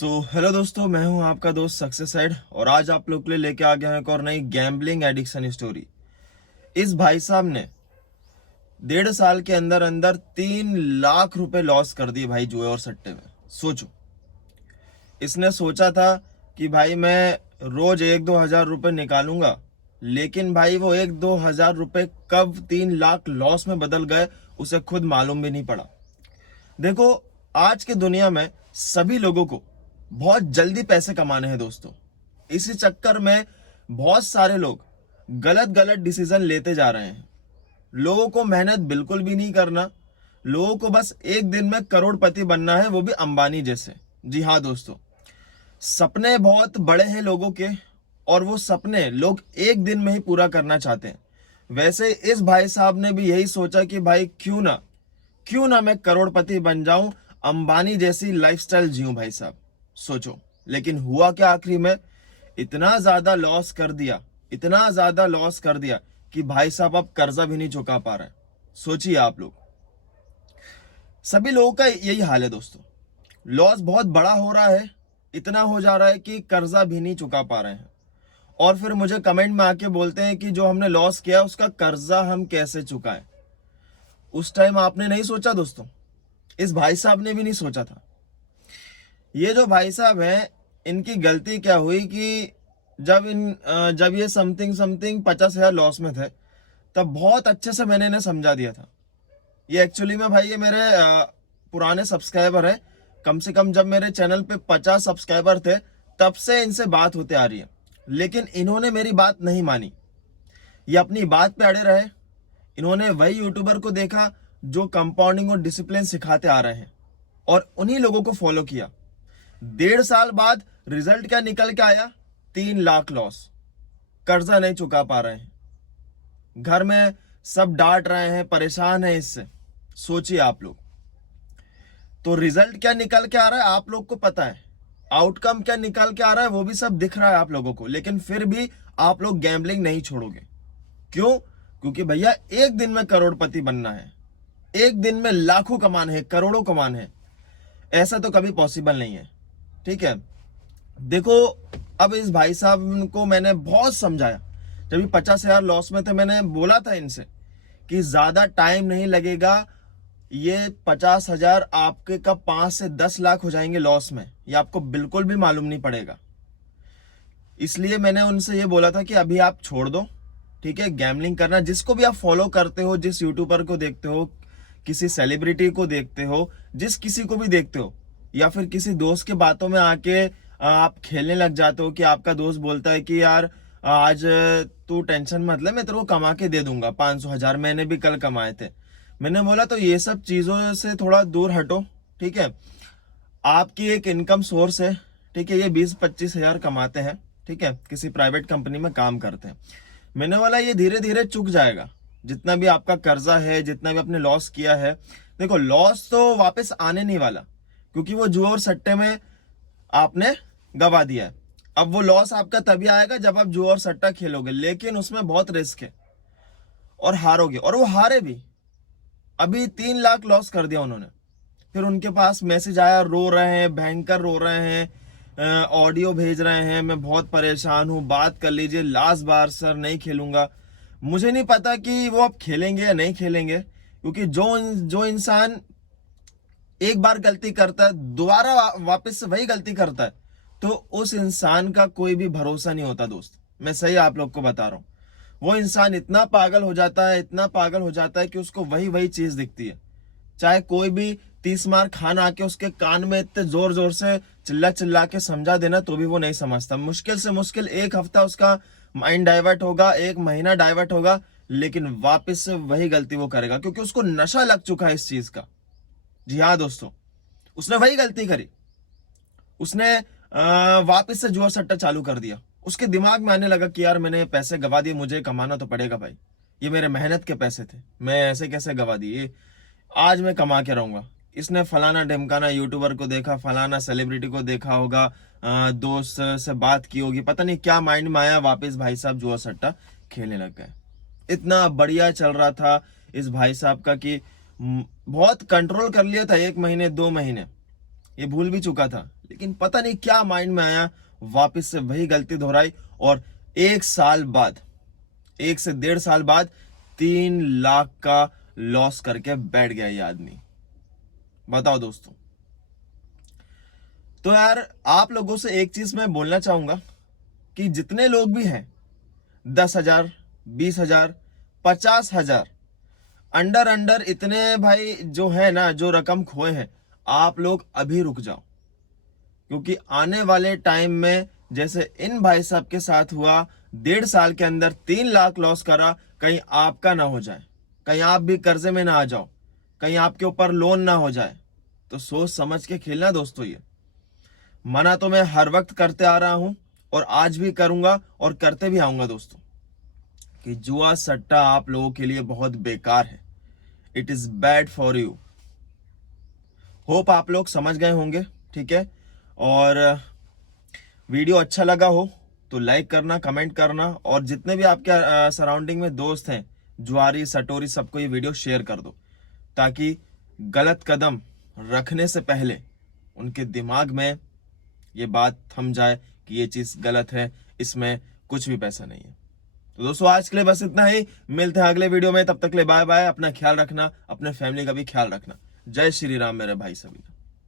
Hello दोस्तों, मैं हूं आपका दोस्त सक्सेस हेड और आज आप लोग के लिए लेके आ गया हूं एक और नई गैम्बलिंग एडिक्शन स्टोरी। इस भाई साहब ने 1.5 साल के अंदर अंदर 3 लाख रुपए लॉस कर दिए भाई, जुए और सट्टे में। सोचो, इसने सोचा था कि भाई मैं रोज 1-2 हज़ार रुपए निकालूंगा, लेकिन भाई वो 1-2 हज़ार रुपए कब 3 लाख लॉस में बदल गए उसे खुद मालूम भी नहीं पड़ा। देखो, आज की दुनिया में सभी लोगों को बहुत जल्दी पैसे कमाने हैं दोस्तों। इसी चक्कर में बहुत सारे लोग गलत गलत डिसीजन लेते जा रहे हैं। लोगों को मेहनत बिल्कुल भी नहीं करना, लोगों को बस एक दिन में करोड़पति बनना है, वो भी अंबानी जैसे। जी हाँ दोस्तों, सपने बहुत बड़े हैं लोगों के और वो सपने लोग एक दिन में ही पूरा करना चाहते हैं। वैसे इस भाई साहब ने भी यही सोचा कि भाई क्यों ना मैं करोड़पति बन जाऊं, अंबानी जैसी लाइफस्टाइल जीऊं भाई साहब। सोचो, लेकिन हुआ क्या आखिरी में? इतना ज्यादा लॉस कर दिया, इतना ज्यादा लॉस कर दिया कि भाई साहब अब कर्जा भी नहीं चुका पा रहे हैं। सोचिए आप लोग, सभी लोगों का यही हाल है दोस्तों। लॉस बहुत बड़ा हो रहा है, इतना हो जा रहा है कि कर्जा भी नहीं चुका पा रहे हैं। और फिर मुझे कमेंट में आके बोलते हैं कि जो हमने लॉस किया उसका कर्जा हम कैसे चुकाएं। उस टाइम आपने नहीं सोचा दोस्तों, इस भाई साहब ने भी नहीं सोचा था। ये जो भाई साहब हैं, इनकी गलती क्या हुई कि जब ये समथिंग समथिंग 50,000 लॉस में थे, तब बहुत अच्छे से मैंने इन्हें समझा दिया था। ये एक्चुअली में भाई ये मेरे पुराने सब्सक्राइबर है। कम से कम जब मेरे चैनल पे 50 सब्सक्राइबर थे, तब से इनसे बात होते आ रही है, लेकिन इन्होंने मेरी बात नहीं मानी। ये अपनी बात पे अड़े रहे। इन्होंने वही यूट्यूबर को देखा जो कंपाउंडिंग और डिसिप्लिन सिखाते आ रहे हैं और उन्हीं लोगों को फॉलो किया। 1.5 साल बाद रिजल्ट क्या निकल के आया? 3 लाख लॉस। कर्जा नहीं चुका पा रहे हैं, घर में सब डांट रहे हैं, परेशान है इससे। सोचिए आप लोग, तो रिजल्ट क्या निकल के आ रहा है आप लोग को पता है, आउटकम क्या निकल के आ रहा है वो भी सब दिख रहा है आप लोगों को, लेकिन फिर भी आप लोग गैम्बलिंग नहीं छोड़ोगे। क्यों? क्योंकि भैया एक दिन में करोड़पति बनना है, एक दिन में लाखों कमाने हैं, करोड़ों कमाने हैं। ऐसा तो कभी पॉसिबल नहीं है। ठीक है, देखो, अब इस भाई साहब को मैंने बहुत समझाया। जब ये 50,000 लॉस में थे, मैंने बोला था इनसे कि ज्यादा टाइम नहीं लगेगा, ये 50,000 आपके कब 5 से 10 लाख हो जाएंगे लॉस में, ये आपको बिल्कुल भी मालूम नहीं पड़ेगा। इसलिए मैंने उनसे ये बोला था कि अभी आप छोड़ दो। ठीक है, गैम्बलिंग करना, जिसको भी आप फॉलो करते हो, जिस यूट्यूबर को देखते हो, किसी सेलिब्रिटी को देखते हो, जिस किसी को भी देखते हो, या फिर किसी दोस्त के बातों में आके आप खेलने लग जाते हो कि आपका दोस्त बोलता है कि यार आज तू टेंशन मत ले, मैं तेरे को कमा के दे दूंगा 500,000, मैंने भी कल कमाए थे। मैंने बोला तो ये सब चीजों से थोड़ा दूर हटो। ठीक है, आपकी एक इनकम सोर्स है। ठीक है, ये 20-25 हजार कमाते हैं, ठीक है, किसी प्राइवेट कंपनी में काम करते हैं। मैंने बोला ये धीरे धीरे चुक जाएगा, जितना भी आपका कर्जा है, जितना भी आपने लॉस किया है। देखो, लॉस तो वापस आने नहीं वाला, क्योंकि वो जुआ और सट्टे में आपने गवा दिया है। अब वो लॉस आपका तभी आएगा जब आप जुआ और सट्टा खेलोगे, लेकिन उसमें बहुत रिस्क है और हारोगे। और वो हारे भी, अभी 3 लाख लॉस कर दिया उन्होंने। फिर उनके पास मैसेज आया, रो रहे हैं, भयंकर रो रहे हैं, ऑडियो भेज रहे हैं, मैं बहुत परेशान हूं, बात कर लीजिए, लास्ट बार सर, नहीं खेलूंगा। मुझे नहीं पता कि वो अब खेलेंगे या नहीं खेलेंगे, क्योंकि जो इंसान एक बार गलती करता है, दोबारा वापस से वही गलती करता है, तो उस इंसान का कोई भी भरोसा नहीं होता दोस्त। मैं सही आप लोग को बता रहा हूं। वो इंसान इतना पागल हो जाता है, इतना पागल हो जाता है कि उसको वही वही चीज दिखती है। चाहे कोई भी 30 मार खान आके उसके कान में इतने जोर जोर से चिल्ला चिल्ला के समझा देना, तो भी वो नहीं समझता। मुश्किल से मुश्किल 1 हफ्ता उसका माइंड डाइवर्ट होगा, 1 महीना डाइवर्ट होगा, लेकिन वापस से वही गलती वो करेगा, क्योंकि उसको नशा लग चुका है इस चीज का। जी हाँ दोस्तों, उसने वही गलती करी, उसने वापस से जुआ सट्टा चालू कर दिया। उसके दिमाग में आने लगा कि यार मैंने पैसे गवा दिए, मुझे कमाना तो पड़ेगा भाई, ये मेरे मेहनत के पैसे थे, मैं ऐसे कैसे गवा दिए, आज मैं कमा के रहूंगा। इसने फलाना ढिमकाना यूट्यूबर को देखा, फलाना सेलिब्रिटी को देखा होगा, दोस्त से बात की होगी, पता नहीं क्या माइंड में आया, वापस भाई साहब जुआ सट्टा खेलने लग गए। इतना बढ़िया चल रहा था इस भाई साहब का कि बहुत कंट्रोल कर लिया था, 1 महीने 2 महीने ये भूल भी चुका था, लेकिन पता नहीं क्या माइंड में आया, वापस से वही गलती दोहराई और 1 साल बाद, 1 से 1.5 साल बाद 3 लाख का लॉस करके बैठ गया ये आदमी। बताओ दोस्तों। तो यार आप लोगों से एक चीज मैं बोलना चाहूंगा कि जितने लोग भी हैं 10,000, 20,000, 50,000 अंडर अंडर इतने भाई जो है ना, जो रकम खोए हैं, आप लोग अभी रुक जाओ, क्योंकि आने वाले टाइम में जैसे इन भाई साहब के साथ हुआ, 1.5 साल के अंदर 3 लाख लॉस करा, कहीं आपका ना हो जाए, कहीं आप भी कर्जे में ना आ जाओ, कहीं आपके ऊपर लोन ना हो जाए। तो सोच समझ के खेलना दोस्तों। ये मना तो मैं हर वक्त करते आ रहा हूं और आज भी करूंगा और करते भी आऊंगा दोस्तों, कि जुआ सट्टा आप लोगों के लिए बहुत बेकार है। It is bad for you. Hope आप लोग समझ गए होंगे, ठीक है। और वीडियो अच्छा लगा हो तो लाइक करना, कमेंट करना, और जितने भी आपके सराउंडिंग में दोस्त हैं जुआरी सटोरी, सबको ये वीडियो शेयर कर दो, ताकि गलत कदम रखने से पहले उनके दिमाग में ये बात थम जाए कि ये चीज गलत है, इसमें कुछ भी पैसा नहीं है। तो दोस्तों आज के लिए बस इतना ही, मिलते हैं अगले वीडियो में, तब तक ले बाय बाय। अपना ख्याल रखना, अपने फैमिली का भी ख्याल रखना। जय श्री राम मेरे भाई सभी।